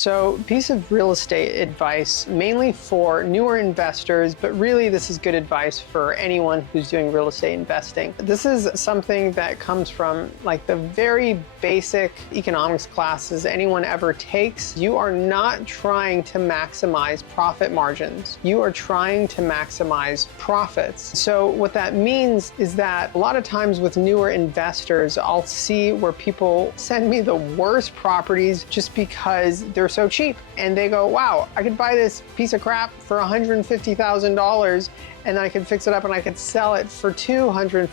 So, piece of real estate advice, mainly for newer investors, but really this is good advice for anyone who's doing real estate investing. This is something that comes from like the very basic economics classes anyone ever takes. You are not trying to maximize profit margins. You are trying to maximize profits. So what that means is that a lot of times with newer investors, I'll see where people send me the worst properties just because they're so cheap. And they go, wow, I could buy this piece of crap for $150,000 and then I could fix it up and I could sell it for $250,000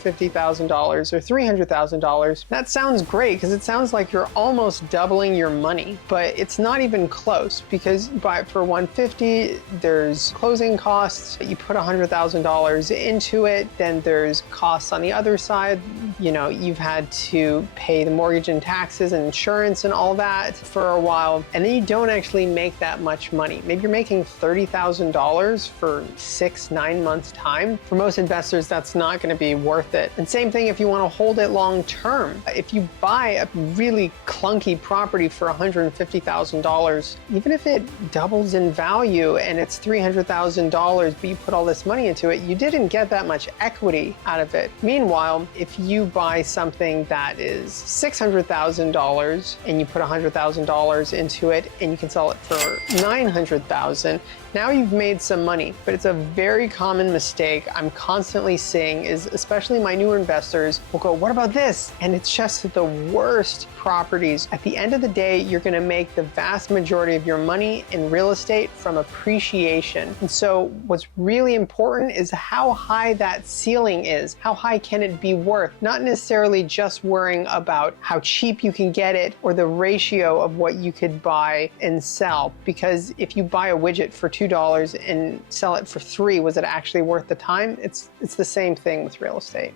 or $300,000. That sounds great because it sounds like you're almost doubling your money, but it's not even close because for $150,000, there's closing costs. You put $100,000 into it, then there's costs on the other side. You know, you've had to pay the mortgage and taxes and insurance and all that for a while, and then you don't actually make that much money. Maybe you're making $30,000 for 6-9 months time. For most investors, that's not going to be worth it. And same thing if you want to hold it long term. If you buy a really clunky property for $150,000, even if it doubles in value and it's $300,000, but you put all this money into it, you didn't get that much equity out of it. Meanwhile, if you buy something that is $600,000 and you put $100,000 into it and you can sell it for $900,000, now you've made some money. But it's a very common mistake I'm constantly seeing is, especially my newer investors will go, what about this? And it's just the worst properties. At the end of the day, you're gonna make the vast majority of your money in real estate from appreciation. And so what's really important is how high that ceiling is. How high can it be worth? Not necessarily just worrying about how cheap you can get it or the ratio of what you could buy and sell. Because if you buy a widget for $2 and sell it for $3, was it actually worth the time? It's the same thing with real estate.